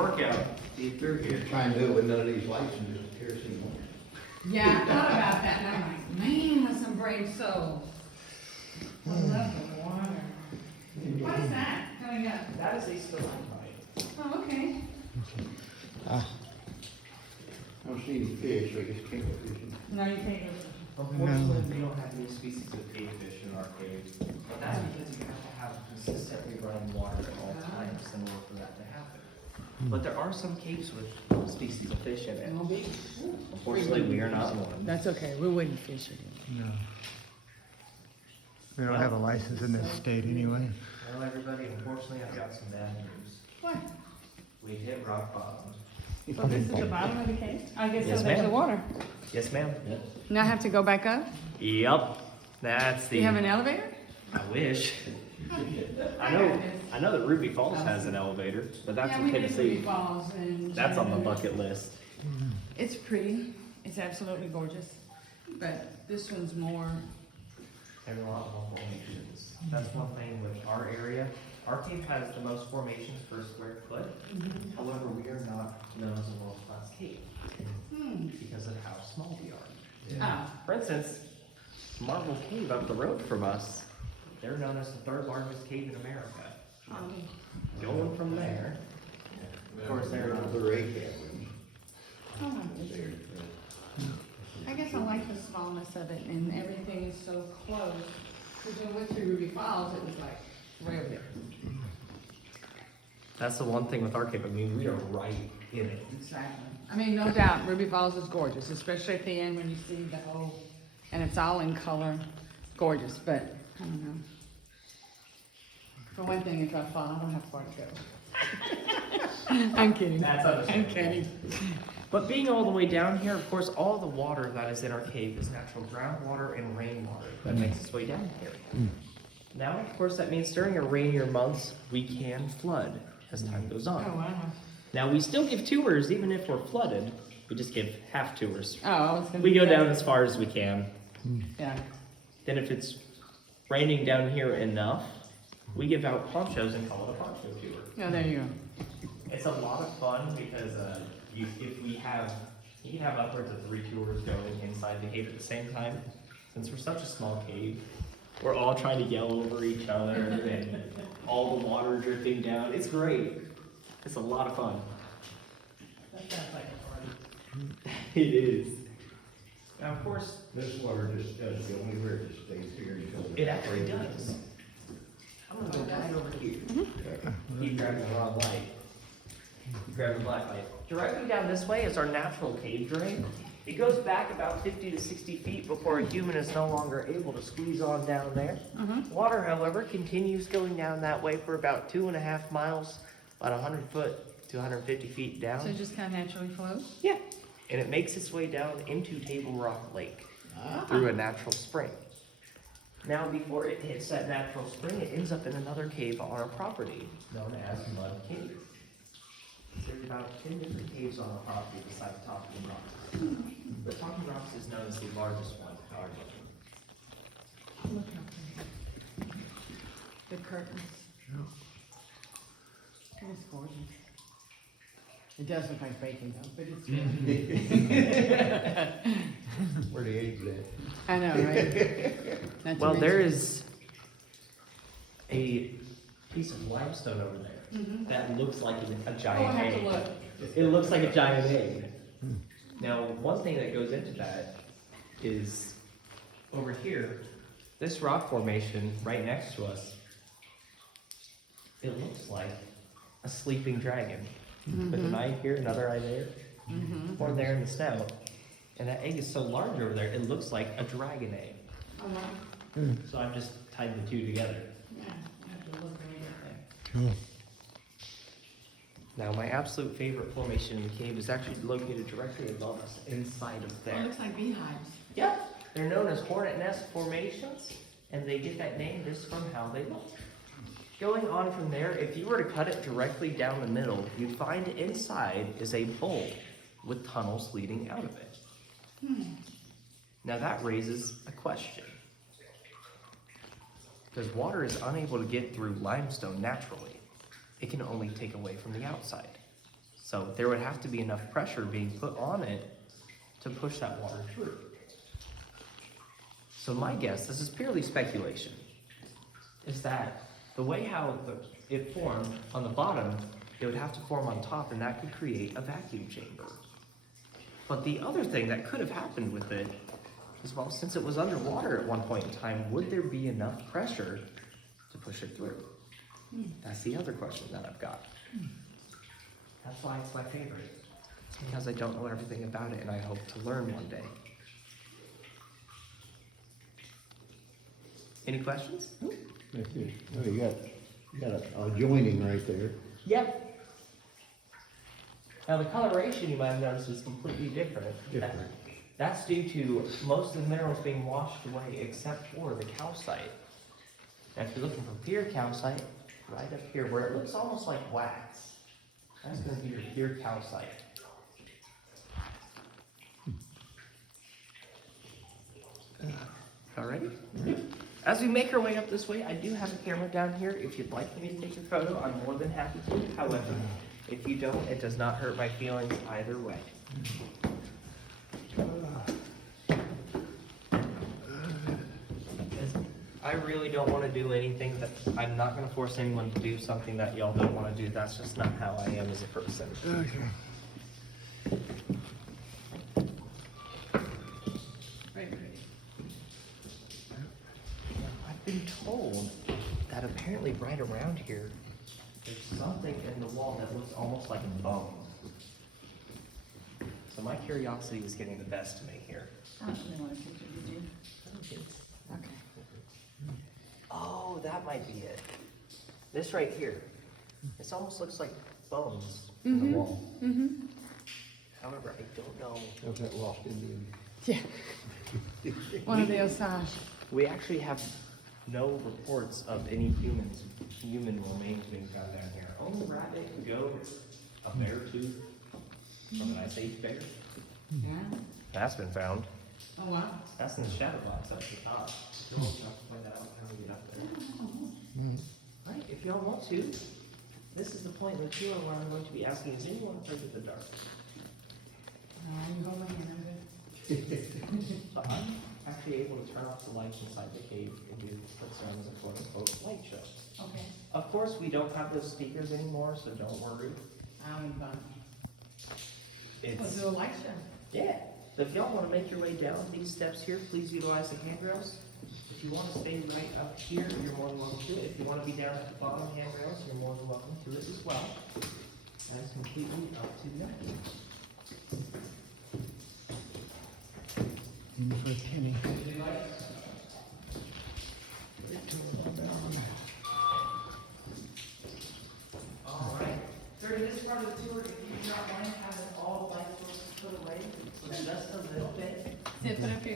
workout. See if they're here. Trying to do it with none of these licenses, kerosene ones. Yeah, I thought about that, and I'm like, man, that's some brave souls. I love the water. What is that coming up? That is a stalagmite. Oh, okay. I don't see any fish, so I guess can't go fishing. No, you can't go. Unfortunately, we don't have any species of cavefish in our caves. But that's because you have to have consistently running water at all times in order for that to happen. But there are some caves with species of fish in it. No big. Unfortunately, we are not one. That's okay, we wouldn't fish it. No. We don't have a license in this state anyway. Well, everybody, unfortunately, I've got some bad news. What? We hit rock bottom. So this is the bottom of the cave? I guess Yes, so there's the ma'am. water. Yes, ma'am. Now I have to go back up? Yep. That's Do you have an elevator? I wish. I know that Ruby Falls has an elevator, but that's Yeah, in we did Ruby Tennessee. Falls in That's on the January. bucket list. It's pretty, it's absolutely gorgeous, but this one's more, And a lot more formations. That's one thing with our area. Our cave has the most formations per square foot. However, we are not known as a world-class cave because of how small we are. oh, For instance, Marble Cave up the road from us, they're known as the third largest cave in America. Going from there, of course, they're not. The rake that I like it. I guess I like the smallness of it and everything is so close. Because when we went through Ruby Falls, it was like right over there. That's the one thing with our cave. I mean, we are right in it. Exactly. I mean, no doubt, Ruby Falls is gorgeous, especially at the end when you see the whole, and it's all in color, gorgeous, but I don't know. For one thing, if I fall, I don't have far to go. I'm kidding. That's I'm understandable. kidding. But being all the way down here, of course, all the water that is in our cave is natural groundwater and rainwater that makes its way down here. Now, of course, that means during our rainier months, we can flood as time goes Oh, on. wow. Now, we still give tours even if we're flooded. We just give half tours. Oh, I was gonna We go say- down as far as we can. Yeah. Then if it's raining down here enough, we give out ponchos and call it a poncho tour. Oh, there you go. It's a lot of fun because you can have upwards of 3 tours going inside the cave at the same time. Since we're such a small cave, we're all trying to yell over each other and all the water dripping down. It's great. It's a lot of fun. That sounds like a party. It is. Now, of course, This water just doesn't go anywhere, it just stays here until. it actually does. I'm gonna go right over here. Keep grabbing the wrong light. Keep grabbing the black light. Directly down this way is our natural cave drain. It goes back about 50 to 60 feet before a human is no longer able to squeeze on down there. Water, however, continues going down that way for about 2.5 miles, about 100 foot to 150 feet So down. it just kind of naturally flows? Yeah. And it makes its way down into Table Rock Lake through a natural spring. Now, before it hits that natural spring, it ends up in another cave on our property known as Mud Cave. There's about 10 different caves on our property besides Talking Rocks. But Talking Rocks is known as the largest one, however. Look how pretty. The curtains. It's gorgeous. It does look like bacon though, but it's Where the eggs at? I know, right? Not to Well, there mention- is a piece of limestone over there that looks like a Oh, I giant have to egg. look. It looks like a giant egg. Now, one thing that goes into that is over here, this rock formation right next to us, it looks like a sleeping dragon. With an eye here, another eye there, or there in the snout. And that egg is so large over there, it looks like a dragon egg. Oh, wow. So I've just tied the two together. Yeah, I have to look right at that. Cool. Now, my absolute favorite formation in the cave is actually located directly above us, inside of Oh, it there. looks like beehives. Yep, they're known as hornet nest formations, and they get that name just from how they look. Going on from there, if you were to cut it directly down the middle, you'd find inside is a bowl with tunnels leading out of it. Now that raises a question. Because water is unable to get through limestone naturally. It can only take away from the outside. So there would have to be enough pressure being put on it to push that water through. So my guess, this is purely speculation, is that the way how it formed on the bottom, it would have to form on top, and that could create a vacuum chamber. But the other thing that could have happened with it is, well, since it was underwater at one point in time, would there be enough pressure to push it through? That's the other question that I've got. That's why it's my favorite. It's because I don't know everything about it, and I hope to learn one day. Any questions? That's it. Oh, you got a joining right there. Yep. Now the coloration you might have noticed is completely different. Different. That's due to most of the minerals being washed away except for the calcite. Now if you're looking for pure calcite, right up here where it looks almost like wax, that's going to be your pure calcite. Alrighty? As we make our way up this way, I do have a camera down here. If you'd like me to take a photo, I'm more than happy to. However, if you don't, it does not hurt my feelings either way. I really don't want to do anything that, I'm not going to force anyone to do something that y'all don't want to do. That's just not how I am as a person. I've been told that apparently right around here, there's something in the wall that looks almost like a bone. So my curiosity is getting the best of me here. I don't really want a picture, did you? Okay. Oh, that might be it. This right here. This almost looks like bones in the wall. Mm-hmm. However, I don't know. How's that lost Indian? Yeah. One of the Osage. We actually have no reports of any human remains being found down here. Only rabbit, goat, a bear tooth from an Ice Age bear. Yeah. That's been found. Oh, wow. That's in the shadow box up at the top. If you want to point that out, how we get up there. Alright, if y'all want to, this is the point in the tour where I'm going to be asking, is anyone afraid of the dark? No, you hold my hand, I'm good. So I'm actually able to turn off the lights inside the cave and do what's known as a quote-unquote light show. Okay. Of course, we don't have those speakers anymore, so don't worry. I'm in fun. It's, Let's do a light show. yeah. So if y'all want to make your way down these steps here, please utilize the handrails. If you want to stay right up here, you're more than welcome to it. If you want to be down at the bottom handrails, you're more than welcome to it as well. That is completely up to you. In for a penny. Alright. During this part of the tour, if you do not mind having all light sources put away for just a little bit, Sit up here.